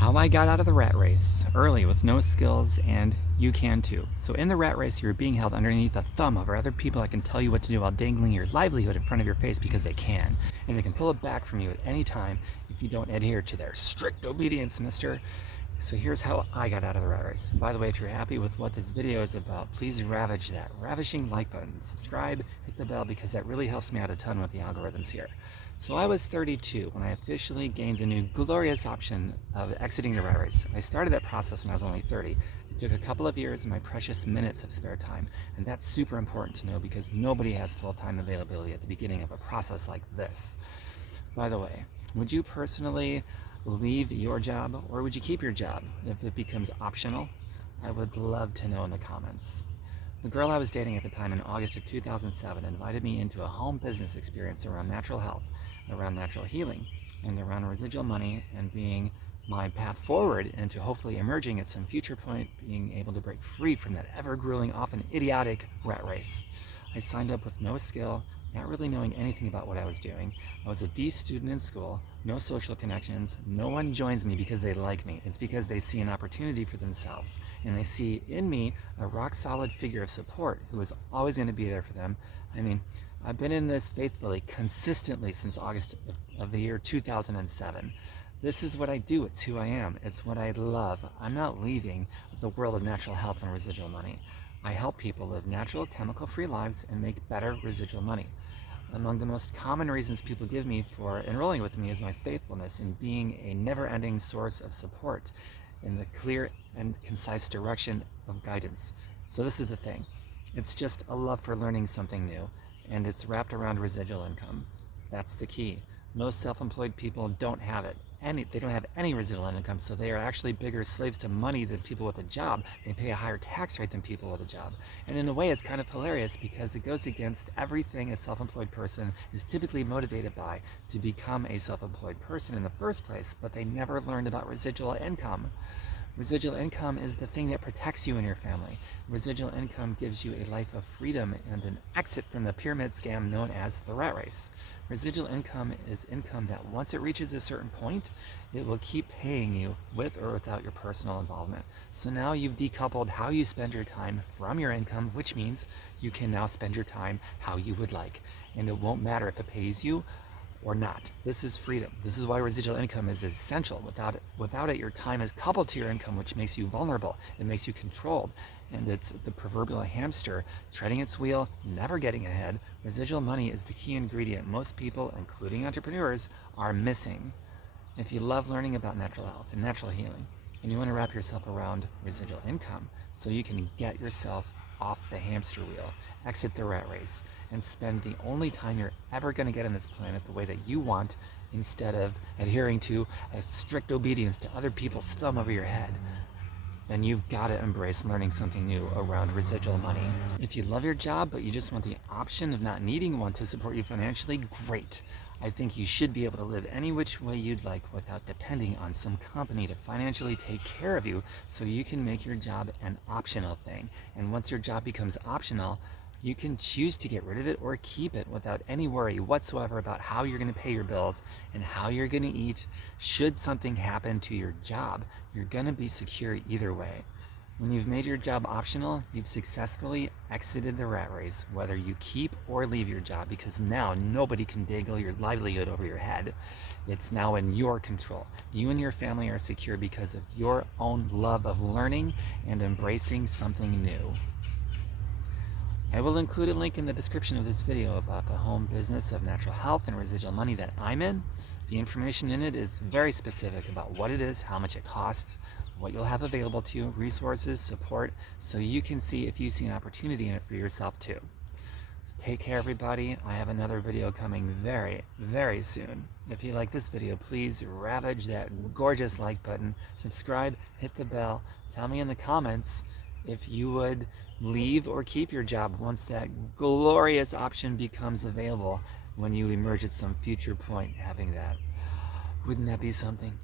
How I got out of the rat race early with no skills, and you can too. So in the rat race, you're being held underneath the thumb of other people that can tell you what to do while dangling your livelihood in front of your face because they can. And they can pull it back from you at any time if you don't adhere to their strict obedience, mister. So here's how I got out of the rat race. By the way, if you're happy with what this video is about, please ravage that ravishing like button, subscribe, hit the bell, because that really helps me out a ton with the algorithms here. So I was 32 when I officially gained the new glorious option of exiting the rat race. I started that process when I was only 30. It took a couple of years and my precious minutes of spare time, and that's super important to know because nobody has full-time availability at the beginning of a process like this. By the way, would you personally leave your job, or would you keep your job if it becomes optional? I would love to know in the comments. The girl I was dating at the time in August of 2007 invited me into a home business experience around natural health, around natural healing, and around residual money, and being my path forward into hopefully emerging at some future point, being able to break free from that ever-grueling, often idiotic rat race. I signed up with no skill, not really knowing anything about what I was doing. I was a D student in school, no social connections. No one joins me because they like me. It's because they see an opportunity for themselves, and they see in me a rock-solid figure of support who is always going to be there for them. I mean, I've been in this faithfully, consistently since August of the year 2007. This is what I do. It's who I am. It's what I love. I'm not leaving the world of natural health and residual money. I help people live natural, chemical-free lives and make better residual money. Among the most common reasons people give me for enrolling with me is my faithfulness in being a never-ending source of support in the clear and concise direction of guidance. So this is the thing. It's just a love for learning something new, and it's wrapped around residual income. That's the key. Most self-employed people don't have it. They don't have any residual income, so they are actually bigger slaves to money than people with a job. They pay a higher tax rate than people with a job. And in a way, it's kind of hilarious because it goes against everything a self-employed person is typically motivated by to become a self-employed person in the first place, but they never learned about residual income. Residual income is the thing that protects you and your family. Residual income gives you a life of freedom and an exit from the pyramid scam known as the rat race. Residual income is income that once it reaches a certain point, it will keep paying you with or without your personal involvement. So now you've decoupled how you spend your time from your income, which means you can now spend your time how you would like. And it won't matter if it pays you or not. This is freedom. This is why residual income is essential. Without it, your time is coupled to your income, which makes you vulnerable. It makes you controlled. And it's the proverbial hamster treading its wheel, never getting ahead. Residual money is the key ingredient most people, including entrepreneurs, are missing. If you love learning about natural health and natural healing, and you want to wrap yourself around residual income so you can get yourself off the hamster wheel, exit the rat race, and spend the only time you're ever going to get on this planet the way that you want, instead of adhering to a strict obedience to other people's thumb over your head, then you've got to embrace learning something new around residual money. If you love your job, but you just want the option of not needing one to support you financially, great. I think you should be able to live any which way you'd like without depending on some company to financially take care of you, so you can make your job an optional thing. And once your job becomes optional, you can choose to get rid of it or keep it without any worry whatsoever about how you're going to pay your bills and how you're going to eat. Should something happen to your job, you're going to be secure either way. When you've made your job optional, you've successfully exited the rat race, whether you keep or leave your job, because now nobody can dangle your livelihood over your head. It's now in your control. You and your family are secure because of your own love of learning and embracing something new. I will include a link in the description of this video about the home business of natural health and residual money that I'm in. The information in it is very specific about what it is, how much it costs, what you'll have available to you, resources, support, so you can see if you see an opportunity in it for yourself too. So take care, everybody. I have another video coming very, very soon. If you like this video, please ravage that gorgeous like button, subscribe, hit the bell, tell me in the comments if you would leave or keep your job once that glorious option becomes available when you emerge at some future point having that. Wouldn't that be something?